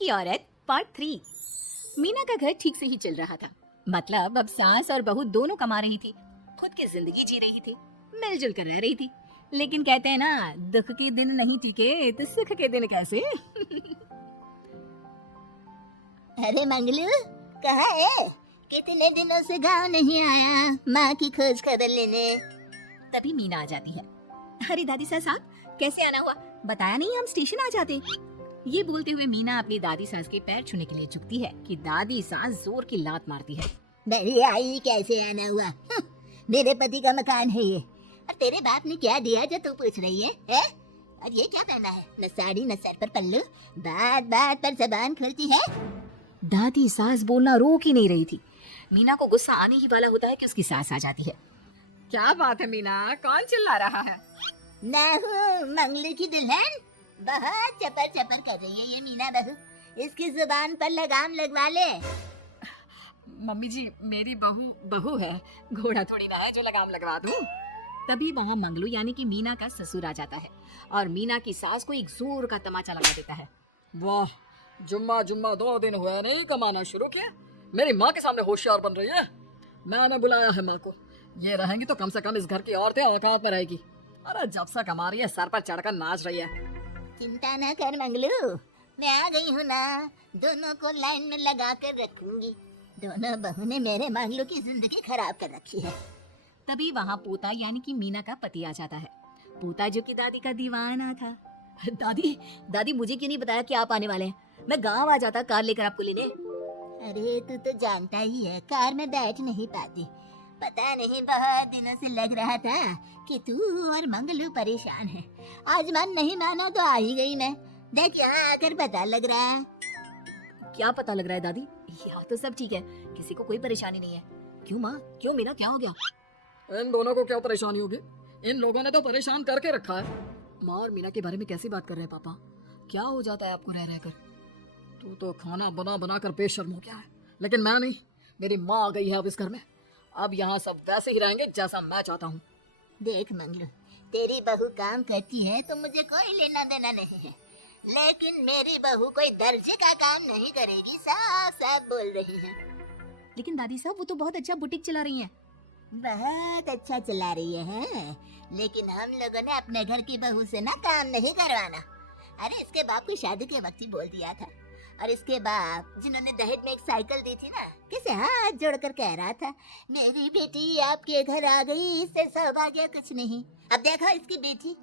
की औरत पार्ट 3। मीना का घर ठीक से ही चल रहा था। मतलब अब सास और बहू दोनों कमा रही थी, खुद की जिंदगी जी रही थी, मिलजुल कर रह रही थी। लेकिन कहते हैं ना, दुख के दिन नहीं टिके तो सुख के दिन कैसे। अरे मंगलू, कहाँ है? कितने दिनों से गांव नहीं आया माँ की खोज खबर लेने। तभी मीना आ जाती है। अरे दादी सास, आप कैसे आना हुआ? बताया नहीं, हम स्टेशन आ जाते। ये बोलते हुए मीना अपनी दादी सास के पैर छूने के लिए झुकती है कि दादी सास जोर की लात मारती है। बड़ी आई कैसे आना हुआ? मेरे पति का मकान है ये। और तेरे बाप ने क्या दिया जो तू पूछ रही है? और ये क्या पहना है? न साड़ी न सर पर पल्लू, बात बात पर जबान खोलती है। दादी सास बोलना रोक ही नहीं रही थी। मीना को गुस्सा आने ही वाला होता है कि उसकी सास आ जाती है। क्या बात है मीना, कौन चिल्ला रहा है? ना हूँ मंगलू की दुल्हन। बहुत चपर चपर कर रही है ये मीना बहू। इसकी जुबान पर लगाम लगवा ले। मम्मी जी, मेरी बहू बहू है, घोड़ा थोड़ी ना है जो लगाम लगवा दूं। तभी वहाँ मंगलू यानी कि मीना का ससुर आ जाता है और मीना की सास को एक जोर का तमाचा लगा देता है। वाह, जुम्मा जुम्मा 2 दिन हुए नहीं कमाना शुरू किया, मेरी माँ के सामने होशियार बन रही है। मैंने बुलाया है माँ को, ये रहेंगी तो कम से कम इस घर की औरतें औकात में रहेगी। अरे जब से कमा रही है सर पर चढ़कर नाच रही है। चिंता ना कर मंगलू, मैं आ गई हूँ ना। दोनों को लाइन में लगा कर रखूंगी। दोनों बहू ने मेरे मंगलू की जिंदगी खराब कर रखी है। तभी वहाँ पोता यानी कि मीना का पति आ जाता है। पोता जो कि दादी का दीवाना था। दादी दादी, मुझे क्यों नहीं बताया कि आप आने वाले हैं? मैं गांव आ जाता कार लेकर आपको लेने। अरे तू तो जानता ही है, कार में बैठ नहीं पाती। पता नहीं बहुत दिनों से लग रहा था कि तू और मंगलू परेशान है। आज मन नहीं माना तो आ ही गई मैं। देख यहाँ आकर पता लग रहा है। क्या पता लग रहा है दादी? यहाँ तो सब ठीक है, किसी को कोई परेशानी नहीं है। क्यों माँ, क्यों मीना, क्या हो गया? इन दोनों को क्या परेशानी होगी? इन लोगों ने तो परेशान करके रखा है। माँ और मीना के बारे में कैसी बात कर रहे हैं पापा? क्या हो जाता है आपको रह रहकर? तू तो खाना बना बना कर बेशर्म हो गया है, लेकिन मैं नहीं। मेरी माँ आ गई है अब इस घर में। अब यहाँ सब वैसे ही रहेंगे जैसा मैं चाहता हूँ। देख मंगलू, तेरी बहू काम करती है तो मुझे कोई लेना देना नहीं है, लेकिन मेरी बहू कोई दर्जे का काम नहीं करेगी। साफ साफ बोल रही है। लेकिन दादी साहब, वो तो बहुत अच्छा बुटीक चला रही हैं। बहुत अच्छा चला रही है, लेकिन हम लोगों ने अपने घर की बहू से ना काम नहीं करवाना। अरे इसके बाप को शादी के वक्त ही बोल दिया था। और इसके बाप जिन्होंने दहेज में एक साइकिल दी थी ना, किसे हाथ जोड़कर कह रहा था, मेरी बेटी आपके घर आ गई, इससे सौभाग्य कुछ नहीं। अब देखो इसकी बेटी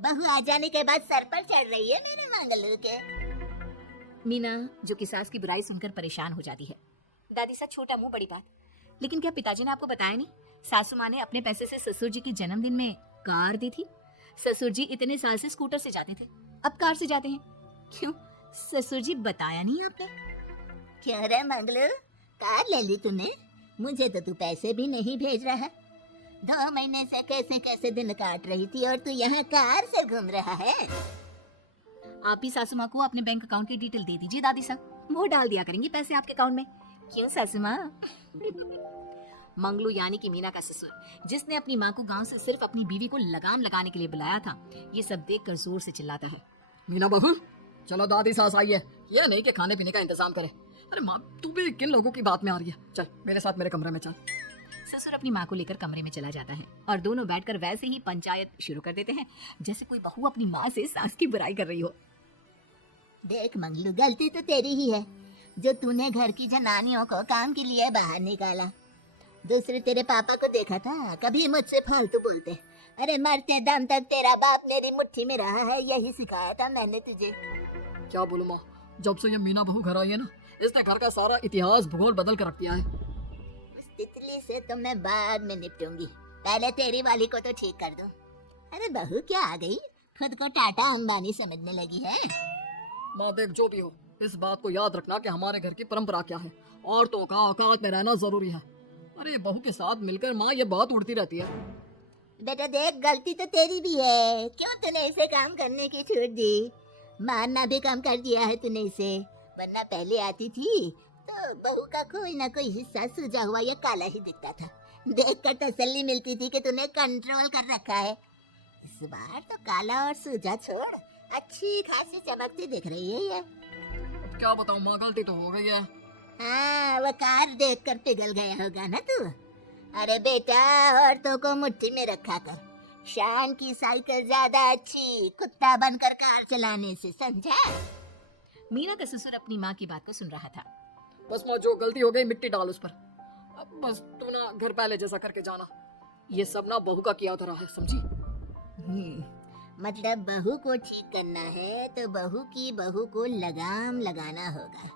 बहू आ जाने के बाद सर पर चढ़ रही है मेरे मंगलू के। मीना जो कि सास की बुराई सुनकर परेशान हो जाती है। दादी साहब, छोटा मुंह बड़ी बात। लेकिन क्या पिताजी ने आपको बताया नहीं? सासू माँ ने अपने पैसे से ससुर जी के जन्मदिन में कार दी थी। ससुर जी इतने साल से स्कूटर से जाते थे, अब कार से जाते हैं। क्यों ससुर जी, बताया नहीं आपने? क्यों रे मंगलू, कार ले ली तूने? मुझे तो तू पैसे भी नहीं भेज रहा। 2 महीने से कैसे कैसे दिन काट रही थी और तू यहाँ कार से घूम रहा है। आप ही सासू माँ को अपने बैंक अकाउंट की डिटेल दे दीजिए दादी साहब, वो डाल दिया करेंगे पैसे आपके अकाउंट में। क्यों सासू माँ? मंगलू यानी कि मीना का ससुर, जिसने अपनी माँ को गांव से सिर्फ अपनी बीवी को लगाम लगाने के लिए बुलाया था, ये सब देखकर जोर से चिल्लाता है। मीना बहू, चलो दादी सास आई है, ये नहीं कि खाने पीने का इंतजाम करे। अरे माँ, तू भी किन लोगों की बात में आ रही है? चल मेरे साथ मेरे कमरे में चल। ससुर अपनी माँ को लेकर कमरे में चला जाता है और दोनों बैठकर वैसे ही पंचायत शुरू कर देते हैं जैसे कोई बहू अपनी माँ से सास की बुराई कर रही हो। देख मंगलू, गलती तो तेरी ही है जो तूने घर की जनानियों को काम के लिए बाहर निकाला। दूसरे तेरे पापा को देखा था, कभी मुझसे फालतू बोलते। अरे मरते दम तक तेरा बाप मेरी मुट्ठी में रहा है, यही सिखाया था मैंने तुझे। क्या बोलूं माँ, जब से ये मीना बहू घर आई है ना, इसने घर का सारा इतिहास भूगोल बदल कर रख दिया है। उस तितली से तो मैं बाद में निपटूंगी, पहले तेरी वाली को तो ठीक कर दूं। अरे बहू क्या आ गई, खुद को टाटा अंबानी समझने लगी है। माँ देख, जो भी हो, इस बात को याद रखना कि हमारे घर की परंपरा क्या है। औरतों का औकात में रहना जरूरी है। अरे बहू के साथ मिलकर माँ ये बात उड़ती रहती है। बेटा देख, गलती तो तेरी भी है, क्यों तूने इसे काम करने की छूट दी? मारना भी कम कर दिया है तूने इसे, वरना पहले आती थी तो बहू का कोई ना कोई हिस्सा सूजा हुआ या काला ही दिखता था। देखकर तसल्ली मिलती थी कि तूने कंट्रोल कर रखा है। इस बार तो काला और सूजा छोड़, अच्छी खासी चमकती दिख रही है ये। क्या बताऊं माँ, गलती तो हो गई है। हाँ, वो कार देख कर पिघल गया होगा ना तू। अरे बेटा, औरतों को मुट्ठी में रखा कर। शान की साइकिल ज्यादा अच्छी कुत्ता बनकर कार चलाने से, समझा? मीना का ससुर अपनी माँ की बात को सुन रहा था। बस माँ, जो गलती हो गई मिट्टी डाल उस पर। अब बस तू ना घर पहले जैसा करके जाना। ये सब ना बहू का किया धरा है, समझी? मतलब बहू को ठीक करना है तो बहू को लगाम लगाना होगा।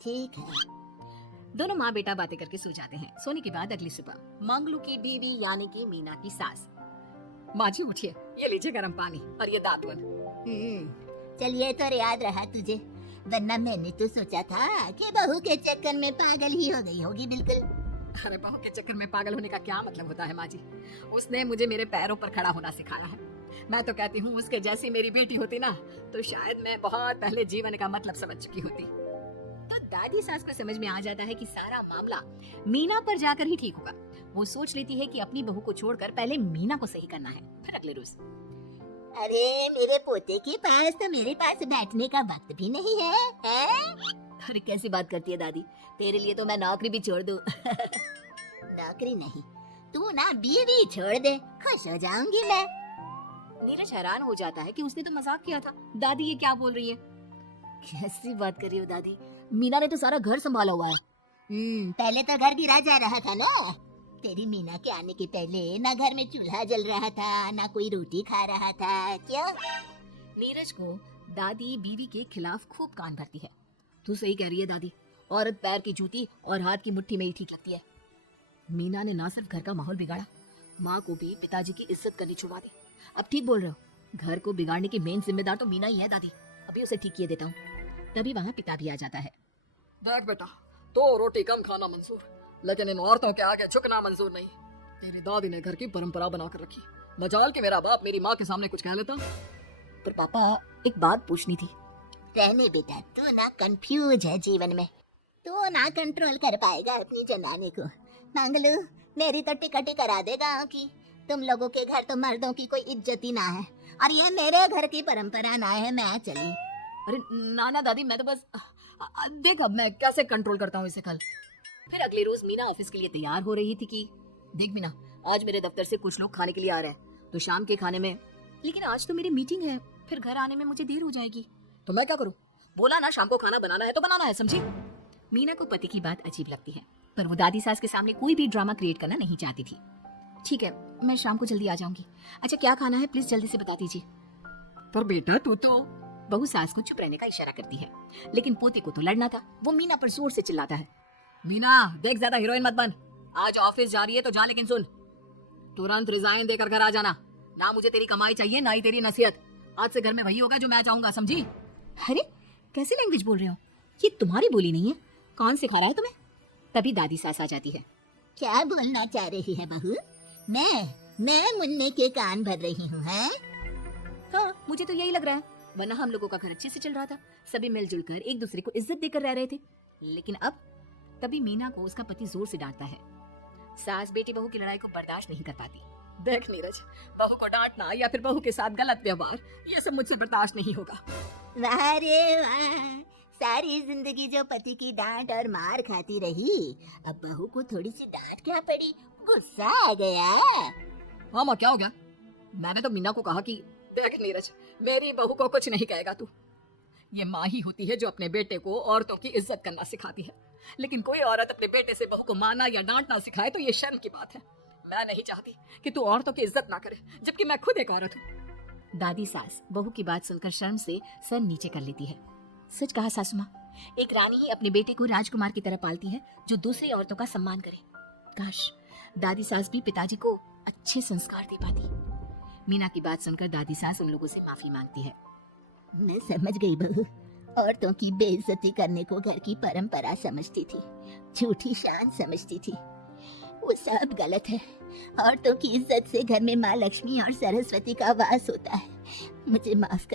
ठीक है। दोनों माँ बेटा बातें करके सो जाते हैं। सोने के बाद अगली सुबह मंगलू की बीवी यानी कि मीना की सास, माँ जी उठिए, ये लीजिए गर्म पानी और ये दातुन। चलिए, तो याद रहा तुझे, वरना मैंने तो सोचा था कि बहू के चक्कर में पागल ही हो गई होगी बिल्कुल। अरे बहू के चक्कर में पागल होने का क्या मतलब होता है माँ जी? उसने मुझे मेरे पैरों पर खड़ा होना सिखाया है। मैं तो कहती हूँ उसके जैसी मेरी बेटी होती ना तो शायद मैं बहुत पहले जीवन का मतलब समझ चुकी होती। तो दादी सास को समझ में आ जाता है कि सारा मामला मीना पर जाकर ही ठीक होगा। वो सोच लेती है कि अपनी बहू को छोड़कर पहले मीना को सही करना है, फिर अगले रोज। अरे मेरे पोते के पास तो मेरे पास बैठने का वक्त भी नहीं है, हैं? अरे कैसी बात करती है दादी, तेरे लिए तो मैं नौकरी भी छोड़ दूं। नौकरी नहीं, तू ना बीवी छोड़ दे, खुश हो जाऊंगी मैं। नीरज हैरान हो जाता है कि उसने तो मजाक किया था। दादी ये क्या बोल रही है? कैसी बात कर रही हो दादी? मीना ने तो सारा घर संभाला हुआ है। पहले तो घर गिरा जा रहा था ना। तेरी मीना के आने के पहले ना घर में चूल्हा जल रहा था, ना कोई रोटी खा रहा था। क्यों? नीरज को दादी बीवी के खिलाफ खूब कान भरती है। तू सही कह रही है दादी, औरत पैर की जूती और हाथ की मुट्ठी में ही ठीक लगती है। मीना ने ना सिर्फ घर का माहौल बिगाड़ा, माँ को भी पिताजी की इज्जत करनी छुड़वा दी। अब ठीक बोल रहे हो, घर को बिगाड़ने की मेन जिम्मेदार तो मीना ही है दादी। अभी उसे ठीक किए देता हूँ। तभी वहाँ पिता भी आ जाता है। देख बेटा, तो रोटी कम खाना मंजूर, लेकिन इन औरतों के आगे झुकना मंजूर नहीं। तेरी दादी ने घर की परंपरा बनाकर रखी, मजाल कि मेरा बाप मेरी माँ के सामने कुछ कह लेता। पर पापा एक बात पूछनी थी। रहने बेटा, तू ना कंफ्यूज है जीवन में, तू ना कंट्रोल कर पाएगा अपनी जनानी को। मंगलू, मेरी तो टिकट ही करा देगा कि तुम लोगों के घर तो मर्दों की कोई इज्जत ही ना है, और ये मेरे घर की परंपरा ना है, मैं चली। अरे नाना दादी, मैं तो बस देख अब मैं कैसे कंट्रोल करता हूँ इसे कल। फिर अगले रोज मीना ऑफिस के लिए तैयार हो रही थी कि देख मीना, आज मेरे दफ्तर से कुछ लोग खाने के लिए आ रहे हैं, तो शाम के खाने में, लेकिन आज तो मेरी मीटिंग है, फिर घर आने में मुझे देर हो जाएगी। तो मैं क्या करूँ? बोला ना शाम को खाना बनाना है तो बनाना है, समझी? मीना को पति की बात अजीब लगती है, पर वो दादी सास के सामने कोई भी ड्रामा क्रिएट करना नहीं चाहती थी। ठीक है, मैं शाम को जल्दी आ जाऊंगी। अच्छा क्या खाना है प्लीज जल्दी से बता दीजिए। पर बेटा तू तो। बहू सास को चुप रहने का इशारा करती है, लेकिन पोते को तो लड़ना था। वो मीना पर जोर से चिल्लाता है, मीना देख ज्यादा हीरोइन मत बन, आज ऑफिस जा रही है तो जा, लेकिन सुन तुरंत रिजाइन देकर घर आ जाना। ना मुझे तेरी कमाई चाहिए ना ही तेरी नसीहत। आज से घर में वही होगा जो मैं चाहूंगा, समझी? अरे कैसी लैंग्वेज बोल रहे हो, ये तुम्हारी बोली नहीं है, कौन सिखा रहा है तुम्हें? तभी दादी सास आ जाती है। क्या बोलना चाह रही है बहू? मैं मुन्ने के कान भर रही हूँ, हैं? हाँ मुझे तो यही लग रहा है, वरना हम लोगों का घर अच्छे से चल रहा था, सभी मिलजुल कर एक दूसरे को इज्जत देकर रह रहे थे। लेकिन अब तभी मीना को उसका पति जोर से डांटता है। सास बेटी बहू की लड़ाई को बर्दाश्त नहीं कर पाती। देख नीरज, बहू को डांटना या फिर बहू के साथ गलत व्यवहार, ये सब मुझसे बर्दाश्त नहीं होगा। वाह रे वाह, सारी जिंदगी जो पति की डांट और मार खाती रही, अब बहू को थोड़ी सी डांट क्या पड़ी, गुस्सा आ गया। हाँ माँ, क्या हो गया? मैंने तो मीना को कहा कि देख नीरज, मेरी बहू को कुछ नहीं कहेगा तू। ये माँ ही होती है जो अपने बेटे को औरतों की इज्जत करना सिखाती है, लेकिन कोई औरत अपने बेटे से बहू को मारना या डांटना सिखाए तो ये शर्म की बात है। मैं नहीं चाहती कि तू औरतों की इज्जत ना करे, जबकि मैं खुद एक औरत हूँ। दादी सास बहू की बात सुनकर शर्म से सर नीचे कर लेती है। सच कहा सासू माँ, एक रानी ही अपने बेटे को राजकुमार की तरह पालती है जो दूसरी औरतों का सम्मान करे। काश दादी सास भी पिताजी को अच्छे संस्कार दे पाती। मीना की बात सुनकर दादी सास उन लोगों से माफी मांगती है। मैं समझ गई बहू, औरतों की बेइज्जती करने को घर की परंपरा समझती थी, झूठी शान समझती थी, वो सब गलत है। औरतों की इज्जत से घर में माँ लक्ष्मी और सरस्वती का वास होता है। मुझे माफ कर